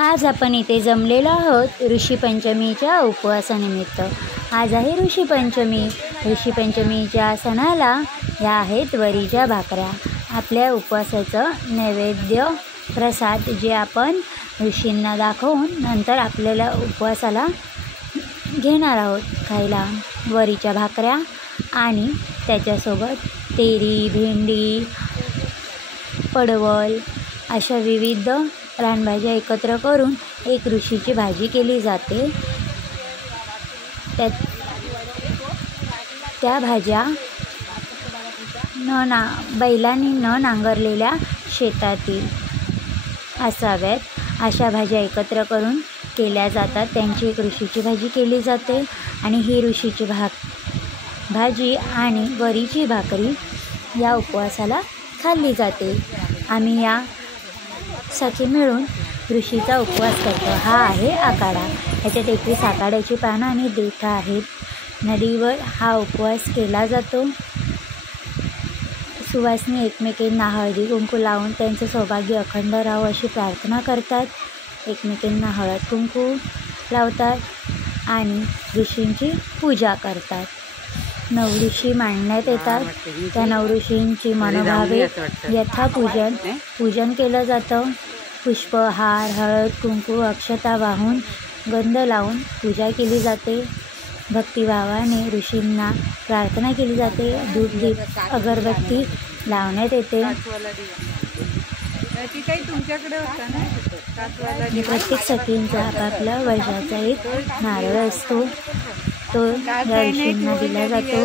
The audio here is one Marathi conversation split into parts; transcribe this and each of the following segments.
आज आपण इथे जमलेलो आहोत ऋषीपंचमीच्या उपवासानिमित्त। आज आहे ऋषीपंचमी। ऋषीपंचमीच्या सणाला या आहेत वरीच्या भाकऱ्या। आपल्या उपवासाचं नैवेद्य प्रसाद जे आपण ऋषींना दाखवून नंतर आपल्याला उपवासाला घेणार आहोत खायला। वरीच्या भाकऱ्या आणि त्याच्यासोबत तेरी, भेंडी, पडवल अशा विविध रानभाज्या एकत्र करून एक ऋषीची भाजी केली जाते। त्या भाज्या बैलांनी न नांगरलेल्या शेतातील असाव्यात अशा भाज्या एकत्र करून केल्या जातात। त्यांची एक ऋषीची भाजी केली जाते आणि ही ऋषीची भाजी आणि वरीची भाकरी या उपवासाला खाल्ली जाते। आम्ही या सखी मिळून ऋषीचा उपवास करतो। हा आहे आखाडा। याच्यात 21 आखाड्याची पानं आणि देठं आहेत। नदीवर हा उपवास केला जातो। सुवासिनी एकमेकींना हळदी कुंकू लावून त्यांचं सौभाग्य अखंड राहावं अशी प्रार्थना करतात। एकमेकींना हळद कुंकू लावतात आणि ऋषींची पूजा करतात। नवऋषी मांडण्यात येतात। त्या नवऋषींची मनोभावे पूजन केलं जातं। पुष्प, हार, हळद कुंकू, अक्षता वाहून गंध लावून पूजा केली जाते। भक्तिभावाने ऋषींना प्रार्थना केली जाते। धूप, दीप, अगरबत्ती लावण्यात येते। प्रत्येक सखींचा आपापल्या वर्षाचा एक नारळ असतो, तो या ऋषींना दिला जातो।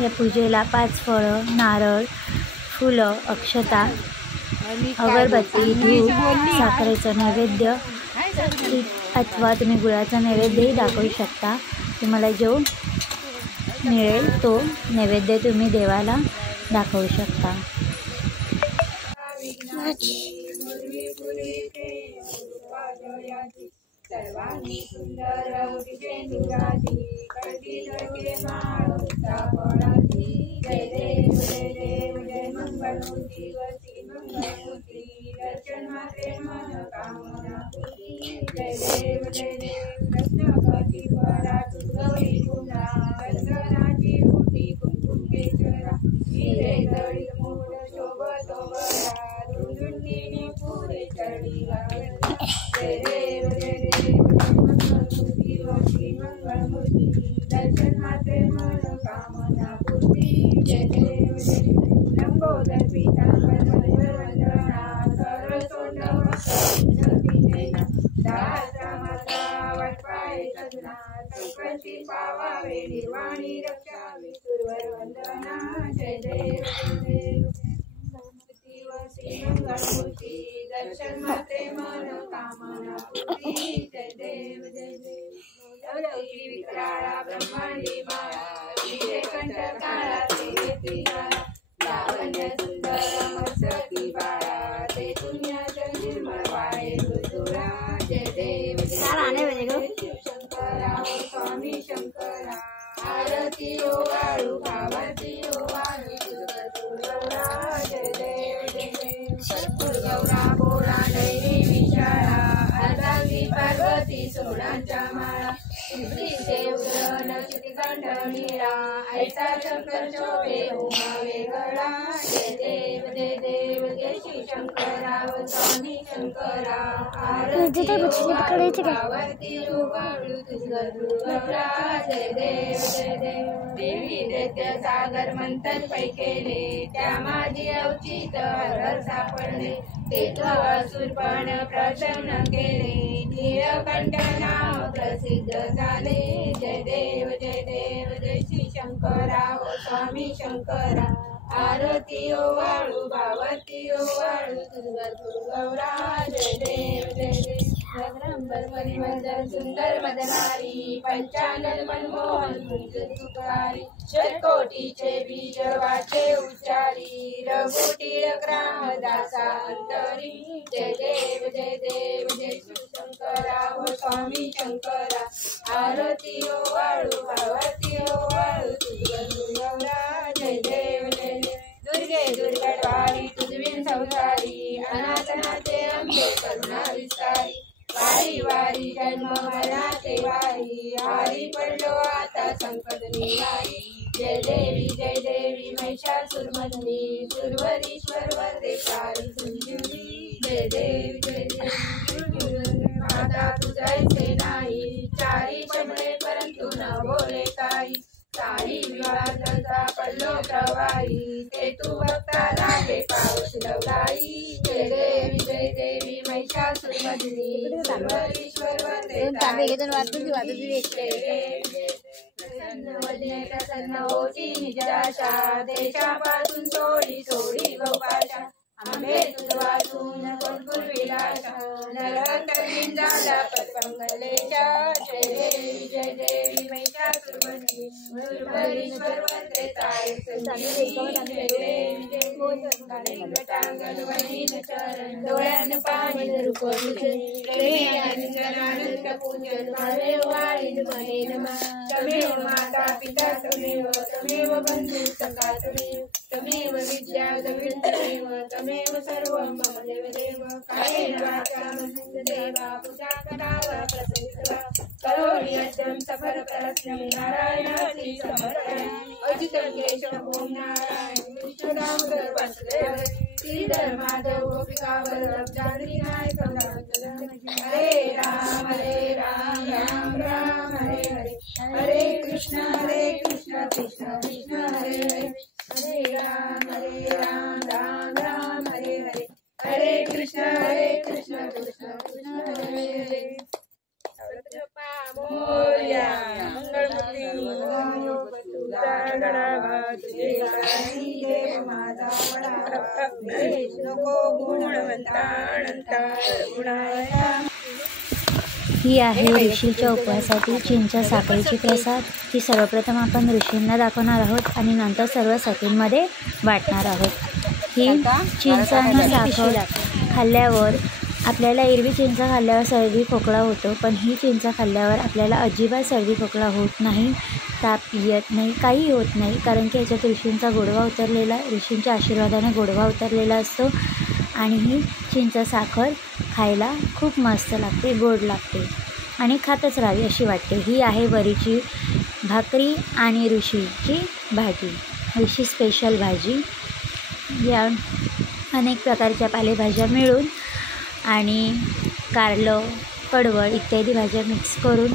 या पूजेला 5 फळं, नारळ, फुलं, अक्षता, अगरबत्ती, धूप, साखरेचं नैवेद्य अथवा तुम्ही गुळाचा नैवेद्यही दाखवू शकता। तुम्हाला जो मिळेल तो नैवेद्य तुम्ही देवाला दाखवू शकता। सर्वांगी सुंदर उदितेंदुराजी कल्पितके जय देव जय देव जय मंगलमूर्ती वसी मंगलमूर्ती दर्शन मात्रे मन कामना पूर्ती जय देव कृष्णपती वरा गौरी कुंडा कंदनाची मूर्ती कुंकुम केशरा हिरे तळी मूळ शोभतो बरा दुंदुंदिनी पुरे चढी जय देव मंगलमूर्ती दर्शन मात्रे मन कामना पूर्ती जय देव लंबोदर पीतांबर वंदना सरळ सोंड दासा माता वाटपाय सजना संकटी पावावे निर्वाणी रक्षावे सुरवर वंदना जय देव मंगलमूर्ती दर्शन मात्रे मन कामना पूर्ती जय देव लवलौकी विक्राळा ब्रह्मांडी माळा तिरे कंठकाळा तिरे त्रिकाळा लावण्य सुंदर मस्तकी बाळा ते पुण्याच्या निर्मळ वाळे तुळा जय देव शंकरा स्वामी शंकरा आरती ओवाळू भावती ओवाळू गौरा जय देव गौरा बोला नैरी विशाळा अर्धांगी पार्वती सोळांच्या माळा नीरा ऐसा शंकर शोभे उमावे गळा जय देव जय श्री शंकरा स्वामी शंकरा आरती पार्वती ओवाळू गौरा जय देव देवी दैत्य सागर मंथन पै केले त्या माझी अवचित हर सापडले तेथं असुरपण प्रसन्न केले नीलकंठ नाव प्रसिद्ध झाले जय देव जय श्री शंकरा हो स्वामी शंकरा आरती ओवाळू भावती ओवाळू गौरा जय देव जगदंबर परिवर्धन सुंदर मदनारी पंचानन मनमोहन सुखारी षटकोटीचे बीज वाचे उच्चारी रघुटीळ रामदासा अंतरी जय देव जय श्री शंकरा हो स्वामी शंकरा आरती ओवाळू भावती ओवाळू गौरा जय देव तुझे दुर्गडवारी तुझविन संसारी अनाथनाथे आमचे करुणा विस्तारी वारी वारी जन्म मरणाचे वारी हारी पडलो आता संकट निवारी जय देवी महिषासुरमर्दिनी सुरवरीश्वर वरदे सारी संजीवनी जय देवी माता तुझायचे नाही चारी शमळे परंतु न बोले काही सारी विवादाचा पडलो प्रवाही ते तू भक्ता लागे पाऊस लवलाई जय देवी महिषासुरमर्दिनी सुरवरीश्वर वरदे प्रसन्न होती निजाशा देशापासून सोडी गोपाशा आंबे तुझ वाचून कोणपूर विलासा नरकंतरीन झाला पतंगलेशा जय देवी महिषासुरमर्दिनी सुरवरीश्वर वरदे तारे चरण डोळ्यान पाणी आनंद पूजन भावे वाळीन मने नमा तमेव माता पिता तमेव बंधू सखा तमेव विद्या तमेव सर्वं मम देवदेव कायेन वाचा देवा पूजा करावा प्रसन्न करोमि यज्ञं सफल परस्मै नारायणाची समर्पयामि अच्युतं केशवं ओं नारायण विष्णुदामोदर वासुदेव श्रीधर माधव गोपिका वल्लभ जानकी नायक हरे राम राम राम हरे हरे हरे कृष्ण कृष्ण कृष्ण हरे हरे हरे राम राम राम हरे हरे हरे कृष्ण कृष्ण कृष्ण हरे हरे मोरया मंगलमूर्ती तुझा गणावात देव माझा वडा नको गुणवंता अनंता गुणाया ही आहे ऋषीच्या उपवासातील चिंचा साखरेची प्रसाद। ती सर्वप्रथम आपण ऋषींना दाखवणार आहोत आणि नंतर सर्व सखींमध्ये वाटणार आहोत। ही चिंच आणि साखर खाल्ल्यावर आपल्याला एरवी चिंच खाल्ल्यावर सर्दी खोकला होतो, पण ही चिंच खाल्ल्यावर आपल्याला अजिबात सर्दी खोकला होत नाही, ताप येत नाही, काही होत नाही, कारण की याच्यात ऋषींचा गोडवा उतरलेला, ऋषींच्या आशीर्वादाने गोडवा उतरलेला असतो आणि ही चिंच साखर खायला खूप मस्त लागते, गोड लागते आणि खातच राहावी अशी वाटते। ही आहे वरीची भाकरी आणि ऋषीची भाजी, ऋषी स्पेशल भाजी। या अनेक प्रकारच्या पालेभाज्या मिळून आणि कारलं, पडवळ इत्यादी भाज्या मिक्स करून